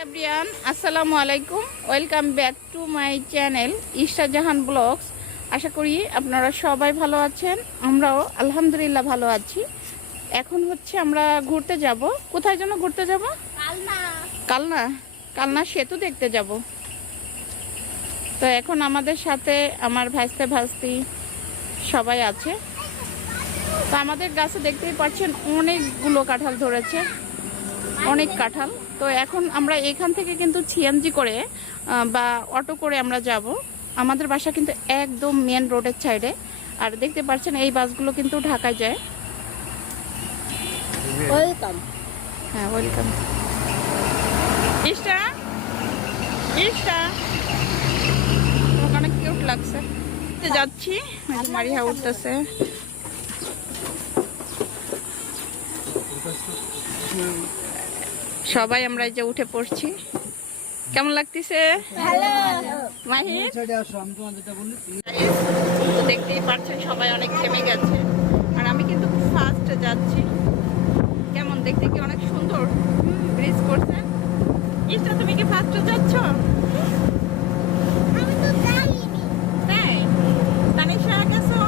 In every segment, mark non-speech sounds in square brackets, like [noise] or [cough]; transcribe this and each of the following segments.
Everyone আসসালামু আলাইকুম welcome back to my channel Jahan blogs আশা করি আপনারা সবাই ভালো আছেন। আমরাও আলহামদুলিল্লাহ ভালো আছি। এখন হচ্ছে আমরা ঘুরতে যাব। কোথায় যেন ঘুরতে যাব? কালনা। কালনা? সেতু দেখতে যাব। তো এখন আমাদের সাথে আমার ভাইস্তে ভাস্তি সবাই আছে। তো আমাদের গাছে দেখতেই পাচ্ছেন অনেকগুলো কাঁঠাল ধরেছে। অনেক কাঁঠাল। তো এখন আমরা এখান থেকে কিন্তু সিএনজি করে বা অটো করে আমরা যাব। আমাদের বাসা কিন্তু একদম মেন রোডের সাইডে আর দেখতে পাচ্ছেন এই বাসগুলো কিন্তু ঢাকায় যায়। ওয়েলকাম হ্যাঁ ওয়েলকাম ইস্টা ইস্টা অনেক কিউট লাগছে। তো যাচ্ছি মারিয়া উঠতেছে। সবাই আমরা এই যে উঠে পড়ছি। কেমন লাগতেছে? তো দেখতেই পাচ্ছেন সবাই অনেক থেমে গেছে। আর আমি কিন্তু খুব ফাস্ট যাচ্ছি। কেমন দেখতে কি অনেক সুন্দর? ব্রিজ করছে। ইস্টা তুমি কি ফাস্টে যাচ্ছ আমি তো যাইনি তাই তানিশা গেছো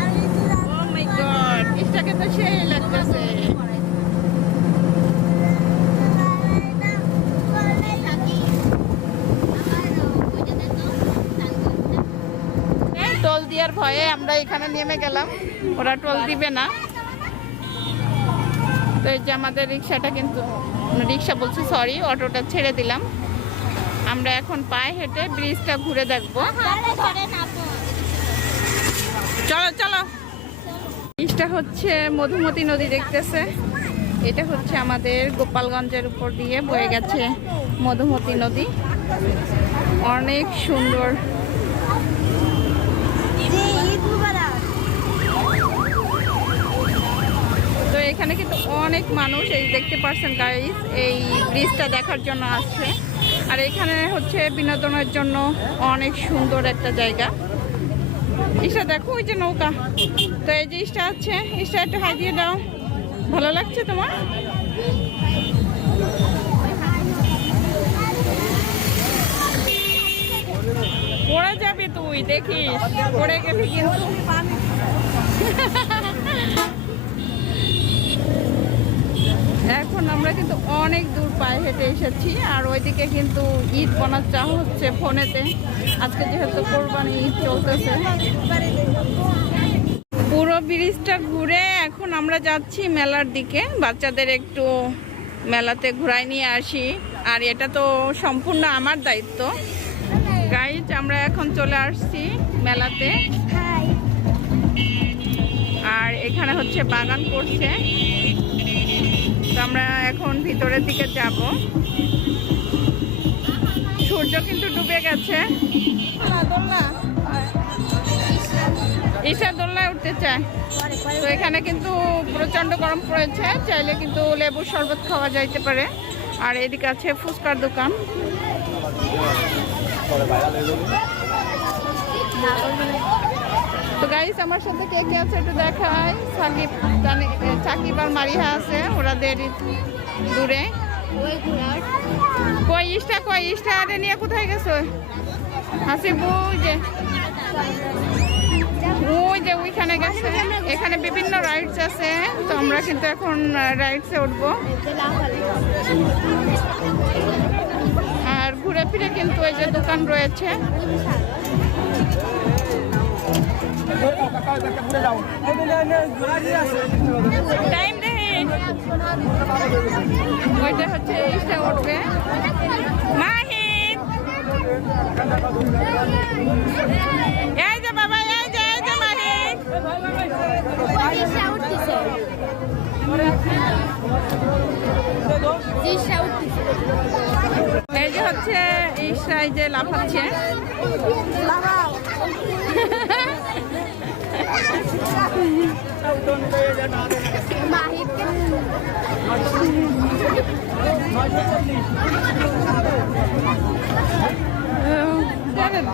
আমি তো ও মাই গড ইস্টাকে তো সেই লাগতেছে এই টোল দেওয়ার ভয়ে আমরা এখানে নেমে গেলাম। ওরা টোল দিবে না। তো এই যে আমাদের রিক্সাটা কিন্তু রিক্সা বলছি সরি অটোটা ছেড়ে দিলাম। আমরা এখন পায়ে হেঁটে ব্রিজটা ঘুরে দেখব। চলো চলো। ব্রিজটা হচ্ছে মধুমতি নদী দেখতেছে। এটা হচ্ছে আমাদের গোপালগঞ্জের উপর দিয়ে বয়ে গেছে মধুমতি নদী। অনেক সুন্দর। তো এখানে কিন্তু অনেক মানুষ এই দেখতে পারছেন গাইস এই ব্রিজটা দেখার জন্য আসছে। আর এখানে হচ্ছে বিনোদনের জন্য অনেক সুন্দর একটা জায়গা। ইসা দেখো ওই যে নৌকা। তো এই যে ইসটা আছে ইসটা একটু হাই দিয়ে দাও। ভালো লাগছে তোমার? পড়ে যাবে তুই, দেখিস। পড়ে গেলি কিন্তু। এখন আমরা কিন্তু অনেক দূর পায়ে হেঁটে এসেছি আর ওইদিকে কিন্তু ঈদ বনার চা হচ্ছে ফোনেতে। আজকে যেহেতু কোরবানি ঈদ চলতেছে। পুরো ব্রিজটা ঘুরে এখন আমরা যাচ্ছি মেলার দিকে। বাচ্চাদের একটু মেলাতে ঘুরাই নিয়ে আসি। আর এটা তো সম্পূর্ণ আমার দায়িত্ব। গাইজ আমরা এখন চলে আসছি মেলাতে। আর এখানে হচ্ছে বাগান করছে। আমরা এখন ভিতরের দিকে যাব। সূর্য কিন্তু ডুবে গেছে। ঈশা দোলনায় উঠতে চায়। তো এখানে কিন্তু প্রচণ্ড গরম পড়েছে। চাইলে কিন্তু লেবুর শরবত খাওয়া যাইতে পারে। আর এদিকে আছে ফুচকার দোকান। তো গাইস আমার সাথে কে কে আছে একটু দেখাই। সাকিব সাকিব আর মারিহা আছে ওরা দেরি। দূরে কই ইস্টা কই ইস্টা আরে নিয়ে কোথায় গেছো? হাসি ওই যে ওই যে ওইখানে গেছে। এখানে বিভিন্ন রাইডস আছে, তো আমরা কিন্তু এখন রাইডসে উঠবো। আর ঘুরে ফিরে কিন্তু এই যে দোকান রয়েছে। টাইম হচ্ছে ইস্টা উঠবে। মাহিদ এই যে বাবা, এই যে এই যে মাহিদ এই হচ্ছে যে লাফাচ্ছে।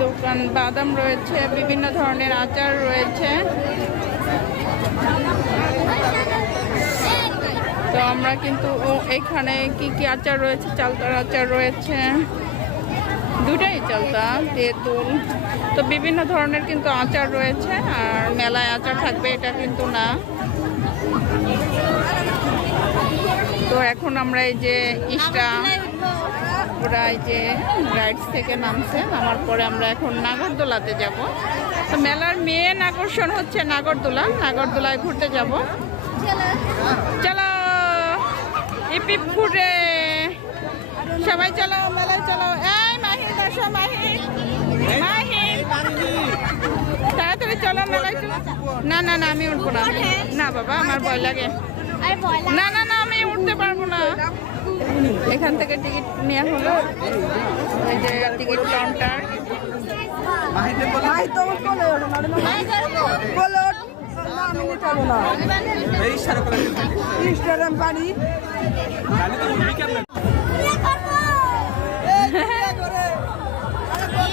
দোকান, বাদাম রয়েছে, বিভিন্ন ধরনের আচার রয়েছে। তো আমরা কিন্তু এখানে কি কি আচার রয়েছে? চালতার আচার রয়েছে। দুটাই চালতা তেঁতুল তো বিভিন্ন ধরনের কিন্তু আচার রয়েছে, আর মেলায় আচার থাকবে, এটা কিন্তু না। তো এখন আমরা এই যে ইস্টা, ওরা এই যে রাইডস থেকে নামছে, নামার পরে আমরা এখন নাগরদোলাতে যাব। তো মেলার মেন আকর্ষণ হচ্ছে নাগরদোলা, নাগরদোলায় ঘুরতে যাব। চলো ইপি ফুটে সবাই চলো, মেলায় চলো। এই মাহি দশো মাহি মাহি তাড়াতাড়ি চলো মেলায় চলো। না না না আমি উঠবো না। না বাবা আমার ভয় লাগে। না না না আমি উঠতে পারব না। এখান থেকে টিকিট নেওয়া হলো। এই যে টিকিট কাউন্টার। ভাই তোমার বলে ওঠো না বলে ওঠ। না আমি নিতে পারব না। ইনস্টাগ্রাম পারে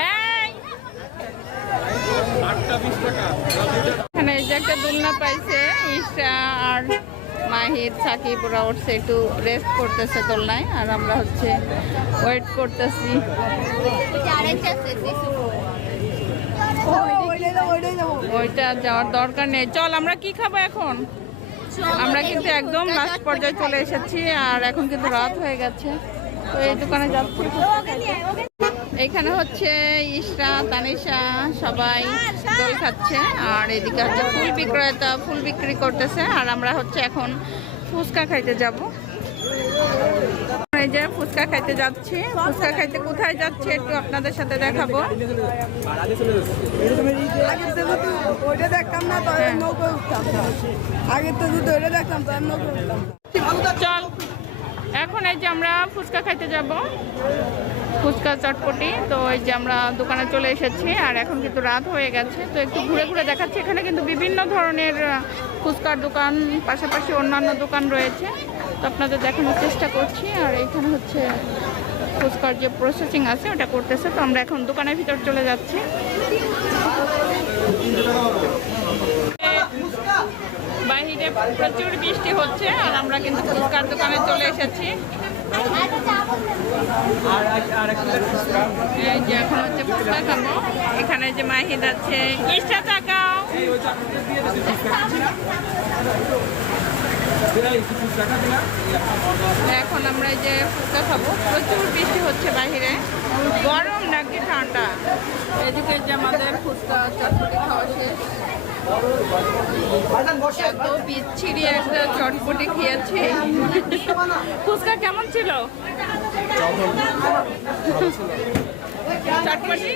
এই! এখানে এই যে একটা দোলনা পাইছে ঈশা আর মাহির সাকিব ওরা উঠছে একটু রেস্ট করতেছে দোলনায়, আর আমরা হচ্ছে ওয়েট করতেছি। ওইটা যাওয়ার দরকার নেই। চল, আমরা কি খাব এখন? আমরা কিন্তু একদম লাস্ট পর্যায়ে চলে এসেছি, আর এখন কিন্তু রাত হয়ে গেছে। তো এই দোকানে এখানে হচ্ছে ইশরা, তানিশা সবাই দোল খাচ্ছে, আর এদিকে হচ্ছে ফুল বিক্রেতা, ফুল বিক্রি করতেছে, আর আমরা হচ্ছে এখন ফুচকা খাইতে যাব। এই যে ফুচকা খাইতে যাচ্ছি। ফুচকা খাইতে কোথায় যাচ্ছে একটু আপনাদের সাথে দেখাবো। দেখতাম না তো হ্যাঁ। চল। এখন এই যে আমরা ফুচকা খাইতে যাব। ফুচকা চটপটি, তো এই যে আমরা দোকানে চলে এসেছি, আর এখন কিন্তু রাত হয়ে গেছে, তো একটু ঘুরে ঘুরে দেখাচ্ছি। এখানে কিন্তু বিভিন্ন ধরনের ফুচকার দোকান, পাশাপাশি অন্যান্য দোকান রয়েছে। তো আপনাদের দেখানোর চেষ্টা করছি, আর এখানে হচ্ছে ফুচকার যে প্রসেসিং আছে, ওটা করতেছে। তো আমরা এখন দোকানের ভিতর চলে যাচ্ছি। বাহিরে প্রচুর বৃষ্টি হচ্ছে আর আমরা কিন্তু ফুচকার দোকানে চলে এসেছি। যে এখন হচ্ছে ফুচকা খাব। এখানে যে মাহিদ আছে টাকাও এখন আমরা এই যে ফুচকা খাব। প্রচুর বৃষ্টি হচ্ছে বাহিরে। গরম নাকি ঠান্ডা? এদিকে যে আমাদের ফুচকা চটপটি খাওয়া শেষ। বিচ্ছিরি একটা খেয়েছি। ফুচকা কেমন ছিল? চটপটি?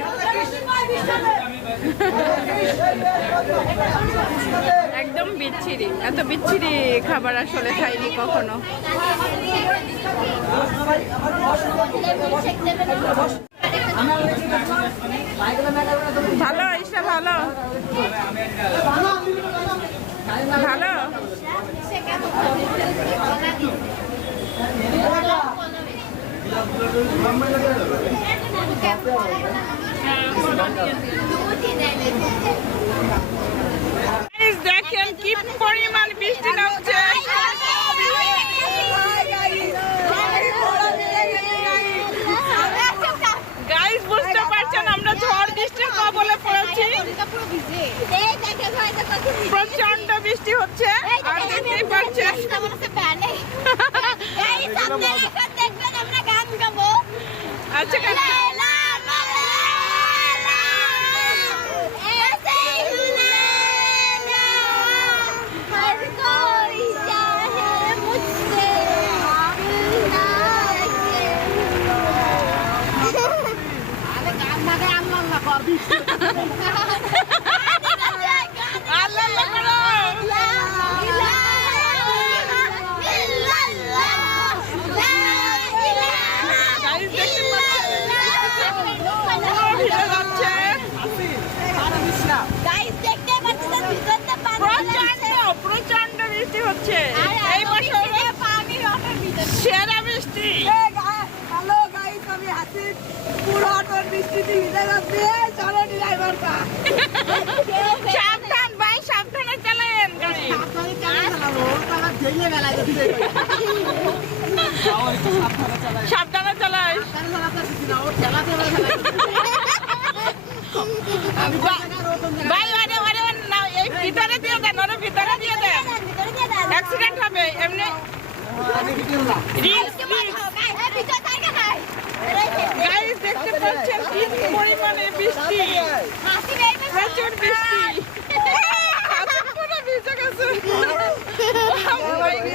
একদম বিচ্ছিরি। এত বিচ্ছিরি খাবার আসলে খাইনি কখনো। ভালো ঈশা ভালো? ভালো? দেখেন কি পরিমাণ বৃষ্টি নামছে গাইস বুঝতে পারছেন আমরা ঝড় বৃষ্টির কবলে পড়েছি প্রচণ্ড বৃষ্টি হচ্ছে। আর দেখতেই পাচ্ছেন। [laughs] আচ্ছা হচ্ছে? এই বছর সেরা বৃষ্টি সাবধান ভাই সাবধানে চালান গাড়ি। সাবধানে মেলা যাচ্ছে সাবধানে [laughs] ভাই মানে অ্যাক্সিডেন্ট এমনি গাইস দেখতে পাচ্ছেন কি পরিমাণে বৃষ্টি। প্রচুর বৃষ্টি। হাতে পুরো ভিজে গেছে Oh my God.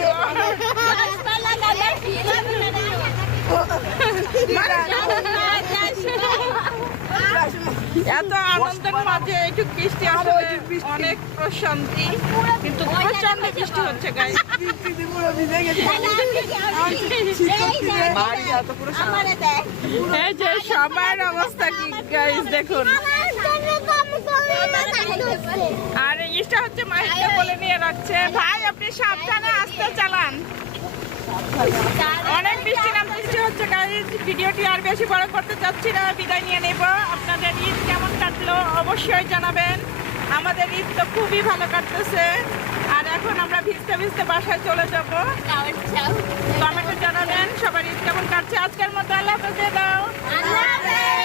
এত আনন্দের মাঝে একটু বৃষ্টি আসলে অনেক প্রশান্তি। কিন্তু প্রচণ্ড বৃষ্টি হচ্ছে গেছে এই যে সবার অবস্থা কি গাইস দেখুন। আর ইসটা হচ্ছে মাহিকে বলে নিয়ে রাখছে। ভাই আপনি সাবধানে আসতে চালান। অনেক বৃষ্টি নাম বৃষ্টি হচ্ছে গাইজ ভিডিওটি আর বেশি বড় করতে চাচ্ছি না বিদায় নিয়ে নেব। আপনাদের ঈদ কেমন কাটলো অবশ্যই জানাবেন। আমাদের ঈদ তো খুবই ভালো কাটতেছে। আর এখন আমরা ভিজতে ভিজতে বাসায় চলে যাব। কমেন্টে জানাবেন সবার ঈদ কেমন কাটছে। আজকের মতো আল্লাহ হাফেজ। দাও আল্লাহ